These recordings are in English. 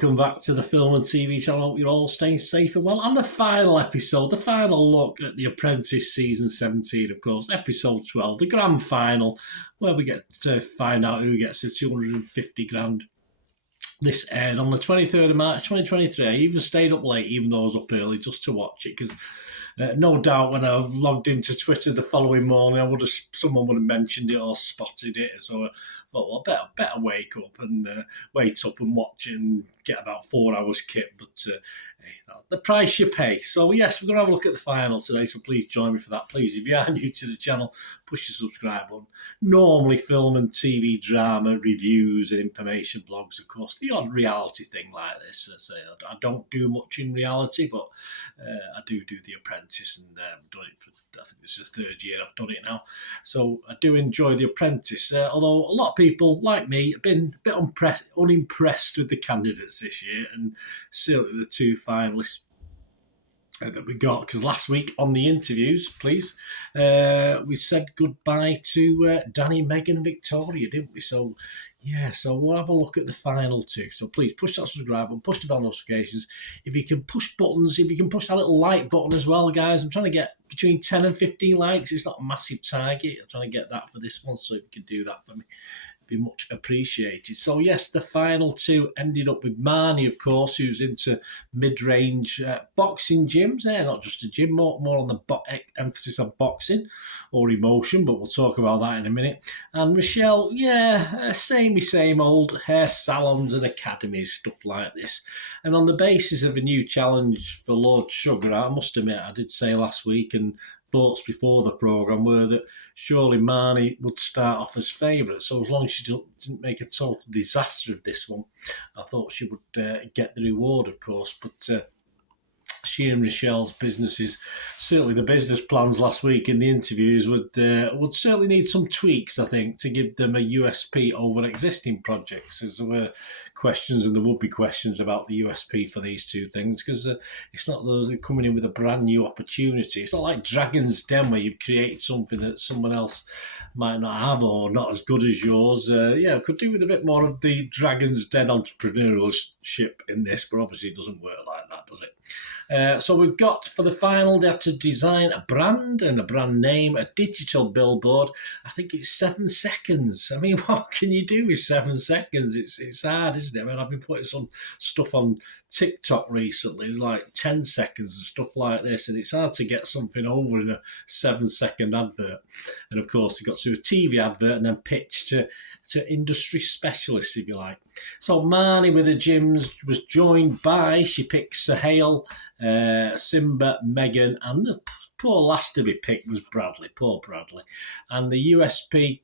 welcome back to the Film and TV channel. Hope you're all staying safe and well. And the final episode, the final look at The Apprentice Season 17, of course, Episode 12, the grand final, where we get to find out who gets the 250 grand. This aired on the 23rd of March 2023. I even stayed up late, even though I was up early, just to watch it, because no doubt when I logged into Twitter the following morning, someone would have mentioned it or spotted it. So I thought, well, better wait up and watch it and get about 4 hours kit. But the price you pay. So yes, we're going to have a look at the final today. So please join me for that. Please, if you are new to the channel, push the subscribe button. Normally film and TV drama reviews and information blogs, of course. The odd reality thing like this. I don't do much in reality, but I do The Apprentice, and I've done it for, I think this is the third year I've done it now. So I do enjoy The Apprentice, although a lot of people, like me, have been a bit unimpressed with the candidates this year, and certainly the two finalists that we got, because last week on the interviews, please, we said goodbye to Danny, Megan and Victoria, didn't we? So yeah, so we'll have a look at the final two. So please push that subscribe button, push the bell notifications. If you can push buttons, if you can push that little like button as well, guys. I'm trying to get between 10 and 15 likes. It's not a massive target. I'm trying to get that for this one, so if you can do that for me, be much appreciated. So yes, the final two ended up with Marnie, of course, who's into mid-range boxing gyms. Not just a gym, more on the emphasis on boxing or emotion, but we'll talk about that in a minute. And Rochelle, same old hair salons and academies, stuff like this. And on the basis of a new challenge for Lord Sugar, I must admit, I did say last week, and thoughts before the programme were that surely Marnie would start off as favourite. So as long as she didn't make a total disaster of this one, I thought she would get the reward, of course. But she and Rochelle's businesses, certainly the business plans last week in the interviews, would certainly need some tweaks, I think, to give them a USP over existing projects. As there were questions, and there would be questions about the USP for these two things, because it's not those coming in with a brand new opportunity. It's not like Dragon's Den, where you've created something that someone else might not have or not as good as yours. Could do with a bit more of the Dragon's Den entrepreneurship in this, but obviously it doesn't work like that, does it? So we've got, for the final, they had to design a brand and a brand name, a digital billboard. I think it's 7 seconds. I mean, what can you do with 7 seconds? It's hard, isn't it? I mean, I've been putting some stuff on TikTok recently, like 10 seconds and stuff like this, and it's hard to get something over in a 7-second advert. And of course, you got to do a TV advert and then pitch to industry specialists, if you like. So Marnie with the gyms was joined by, she picked Sahale, Simba, Megan, and the poor last to be picked was Bradley, poor Bradley. And the USP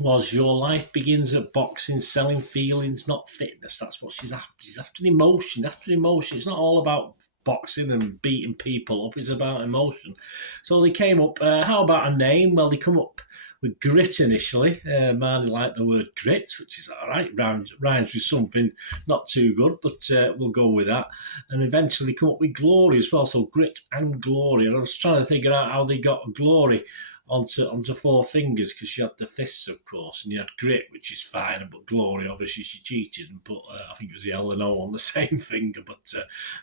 was your life begins at boxing, selling feelings, not fitness. That's what she's after. She's after emotion, It's not all about boxing and beating people up. It's about emotion. So they came up, how about a name? Well, they come up with Grit initially. Marnie liked the word grit, which is all right. Rhymes with something not too good, but we'll go with that. And eventually come up with Glory as well. So Grit and Glory. And I was trying to figure out how they got Glory onto 4 fingers, because she had the fists, of course, and you had Grit, which is fine, but Glory, obviously she cheated and put I think it was the L and O on the same finger. But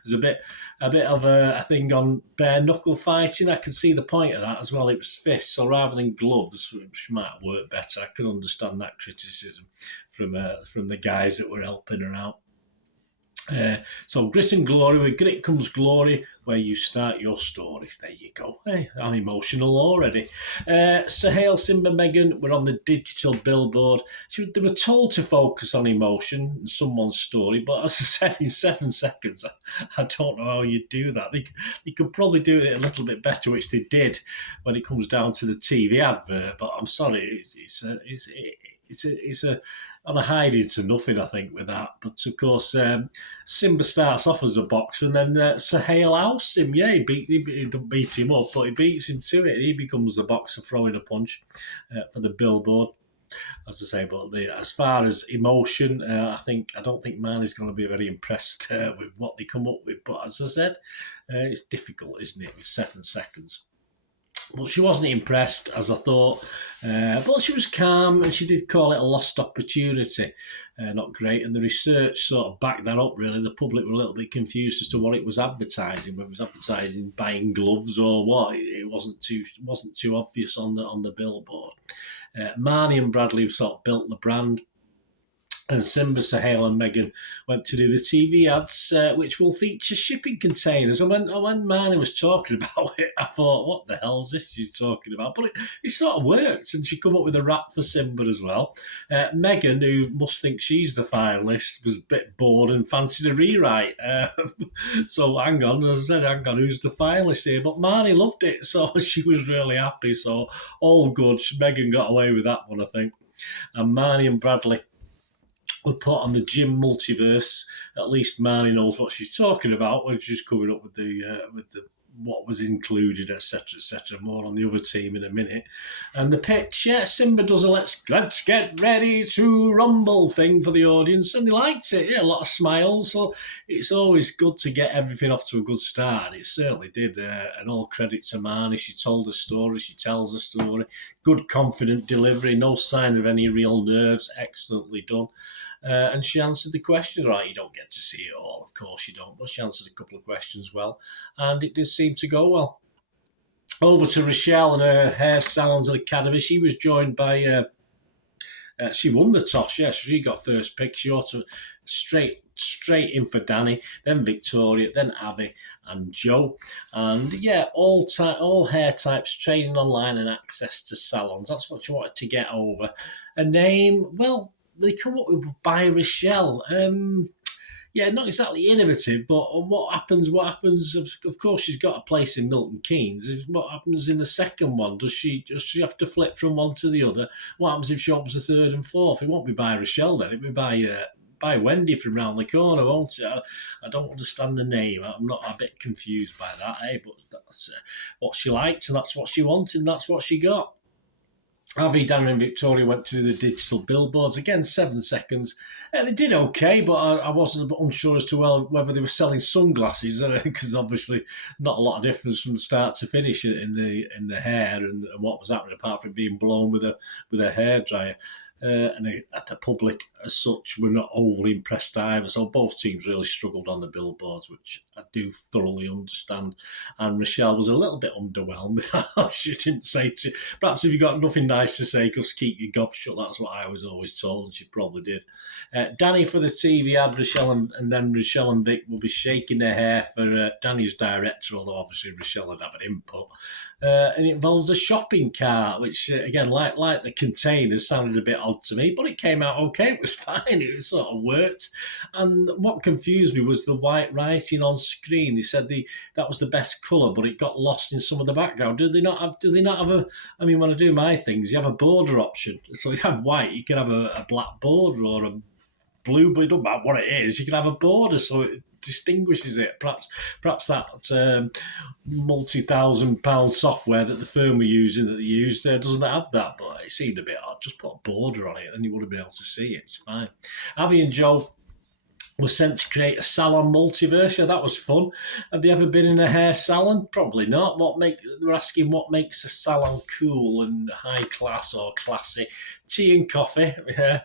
there's a bit of a thing on bare knuckle fighting. I can see the point of that as well. It was fists, so rather than gloves, which might work better. I can understand that criticism from the guys that were helping her out. So Grit and Glory, with Grit comes Glory, where you start your story. There you go. Hey, I'm emotional already. Sahale, Simba, Megan were on the digital billboard. They were told to focus on emotion and someone's story, but as I said, in 7 seconds, I don't know how you do that. They could probably do it a little bit better, which they did when it comes down to the TV advert. But I'm sorry, it's on a hiding to nothing, I think, with that. But of course, Simba starts off as a boxer, and then Sahale ousts him. Yeah, he don't beat him up, but he beats him to it. He becomes the boxer throwing a punch for the billboard. As I say, but as far as emotion, I don't think Marnie's going to be very impressed with what they come up with. But as I said, it's difficult, isn't it, with 7 seconds. But she wasn't impressed, as I thought. But she was calm, and she did call it a lost opportunity. Not great, and the research sort of backed that up. Really, the public were a little bit confused as to what it was advertising. Whether it was advertising buying gloves or what, it wasn't too obvious on the billboard. Marnie and Bradley sort of built the brand, and Simba, Sahel, and Megan went to do the TV ads, which will feature shipping containers. And when Marnie was talking about it, I thought, what the hell is this she's talking about? But it sort of worked, and she come up with a rap for Simba as well. Megan, who must think she's the finalist, was a bit bored and fancied a rewrite. So hang on, as I said, who's the finalist here? But Marnie loved it, so she was really happy. So all good. Megan got away with that one, I think. And Marnie and Bradley were put on the gym multiverse. At least Marnie knows what she's talking about when she's coming up with the what was included, etc., etc. More on the other team in a minute. And the pitch, yeah, Simba does a let's get ready to rumble thing for the audience, and they liked it. Yeah, a lot of smiles. So it's always good to get everything off to a good start. It certainly did. And all credit to Marnie. She told the story. She tells the story. Good, confident delivery. No sign of any real nerves. Excellently done. And she answered the question right. You don't get to see it all, of course you don't, but she answered a couple of questions well, and it did seem to go well. Over to Rochelle and her hair salons and academy. She was joined by. She won the toss. Yes, she got first pick. She ought to straight in for Danny, then Victoria, then Avi and Joe. And yeah, all hair types, training online and access to salons. That's what she wanted to get over. A name, well, they come up with by Rochelle. Yeah, not exactly innovative, but what happens? Of course, she's got a place in Milton Keynes. What happens in the second one? Does she have to flip from one to the other? What happens if she opens the third and fourth? It won't be by Rochelle then. It'll be by Wendy from round the corner, won't it? I don't understand the name. I'm not a bit confused by that, but that's what she liked, and that's what she wanted, and that's what she got. Avi, Dan and Victoria went to the digital billboards. Again, 7 seconds. They did okay, but I wasn't unsure as to whether they were selling sunglasses, because obviously not a lot of difference from start to finish in the hair and what was happening, apart from being blown with a hairdryer. And the public as such were not overly impressed either. So both teams really struggled on the billboards, which I do thoroughly understand. And Rochelle was a little bit underwhelmed. She didn't say to, perhaps if you got nothing nice to say, just keep your gob shut. That's what I was always told, and she probably did. Danny for the TV ad, Rochelle and then Rochelle and Vic will be shaking their hair for Danny's director, although obviously Rochelle would have an input. And it involves a shopping cart, which again, like the containers, sounded a bit odd to me, but it came out okay. It was fine. It sort of worked. And what confused me was the white writing on screen. They said that was the best colour, but it got lost in some of the background. Do they not have a? I mean, when I do my things, you have a border option. So you have white. You can have a black border or a blue, but it doesn't matter what it is. You can have a border, so it distinguishes it. Perhaps that multi-thousand-pound software that the firm were using that they used doesn't have that, but it seemed a bit odd. Just put a border on it, and you would have been able to see it. It's fine. Avi and Joe were sent to create a salon multiverse. Yeah, that was fun. Have they ever been in a hair salon? Probably not. They're asking what makes a salon cool and high class or classy. Tea and coffee, yeah.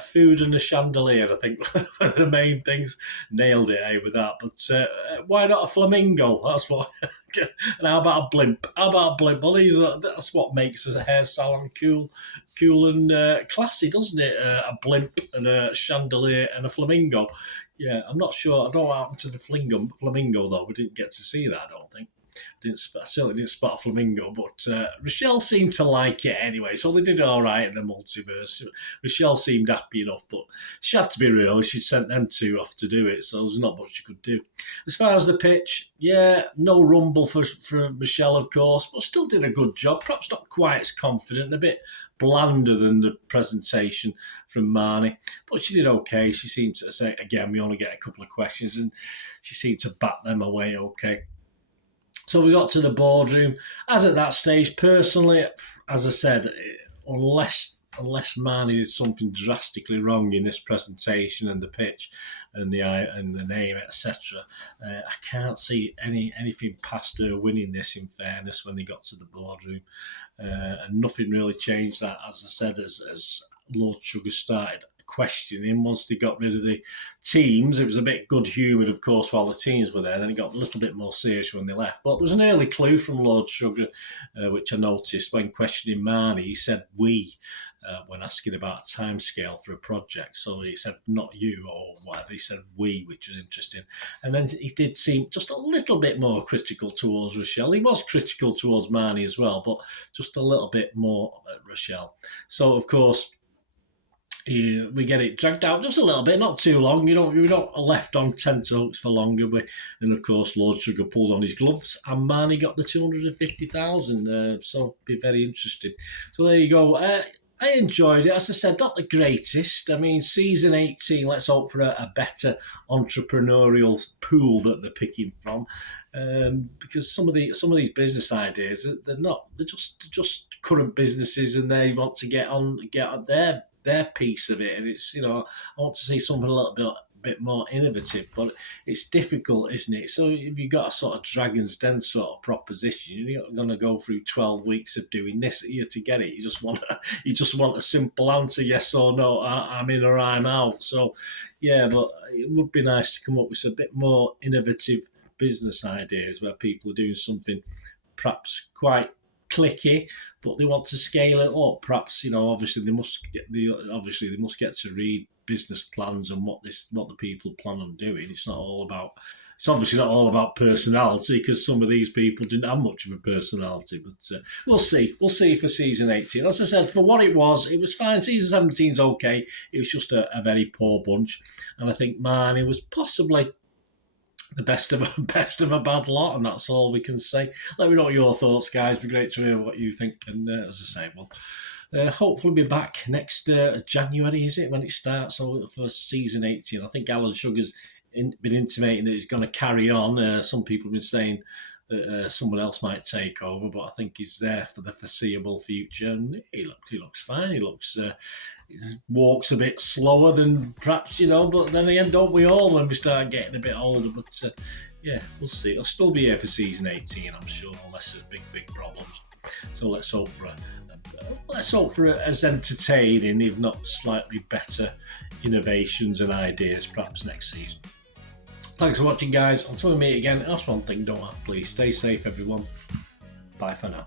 Food and a chandelier, I think, were the main things. Nailed it, with that. But why not a flamingo? That's what. And how about a blimp? Well, that's what makes a hair salon cool and classy, doesn't it? A blimp and a chandelier and a flamingo. Yeah, I'm not sure. I don't know what happened to the flamingo though. We didn't get to see that, I don't think. I certainly didn't spot a flamingo, but Rochelle seemed to like it anyway, so they did all right in the multiverse. Rochelle seemed happy enough, but she had to be real. She sent them two off to do it, so there's not much she could do. As far as the pitch, yeah, no rumble for Rochelle, of course, but still did a good job. Perhaps not quite as confident, a bit blander than the presentation from Marnie, but she did okay. She seemed to say, again, we only get a couple of questions, and she seemed to bat them away okay. So we got to the boardroom. As at that stage, personally, as I said, unless unless Marnie did something drastically wrong in this presentation and the pitch and the name, etc., I can't see anything past her winning this, in fairness, when they got to the boardroom. And nothing really changed that, as I said, as Lord Sugar started questioning. Once they got rid of the teams, it was a bit good humoured, of course, while the teams were there. Then it got a little bit more serious when they left. But there was an early clue from Lord Sugar, which I noticed when questioning Marnie. He said "we" when asking about a timescale for a project. So he said "not you" or whatever. He said "we," which was interesting. And then he did seem just a little bit more critical towards Rochelle. He was critical towards Marnie as well, but just a little bit more at Rochelle. So, of course, we get it dragged out just a little bit, not too long. You're not left on tenterhooks for longer. And of course, Lord Sugar pulled on his gloves, and Marnie got the 250,000. So be very interesting. So there you go. I enjoyed it. As I said, not the greatest. I mean, season 18. Let's hope for a better entrepreneurial pool that they're picking from, because some of these business ideas, they're just current businesses, and they want to get on their piece of it. And it's, I want to see something a little bit more innovative, but it's difficult, isn't it? So if you've got a sort of Dragon's Den sort of proposition, you're not going to go through 12 weeks of doing this here to get it. You just want a simple answer, yes or no, I'm in or I'm out. So yeah, but it would be nice to come up with a bit more innovative business ideas where people are doing something perhaps quite clicky, but they want to scale it up. Perhaps, obviously they must get to read business plans and what the people plan on doing. It's obviously not all about personality, because some of these people didn't have much of a personality. But we'll see for season 18. As I said, for what it was fine. Season 17's okay. It was just a very poor bunch, and I think Marnie was possibly the best of a bad lot, and that's all we can say. Let me know your thoughts, guys. It'd be great to hear what you think. And as I say, we'll hopefully be back next January, is it, when it starts? So for season 18, I think Alan Sugar's been intimating that he's going to carry on. Some people have been saying that someone else might take over, but I think he's there for the foreseeable future. And he looks fine. He walks a bit slower than perhaps, but then again, don't we all when we start getting a bit older? But yeah, we'll see. I'll still be here for season 18, I'm sure, unless there's big problems. So let's hope for as entertaining, if not slightly better, innovations and ideas perhaps next season. Thanks for watching, guys. Until we meet again, that's one thing, don't I? Please stay safe, everyone. Bye for now.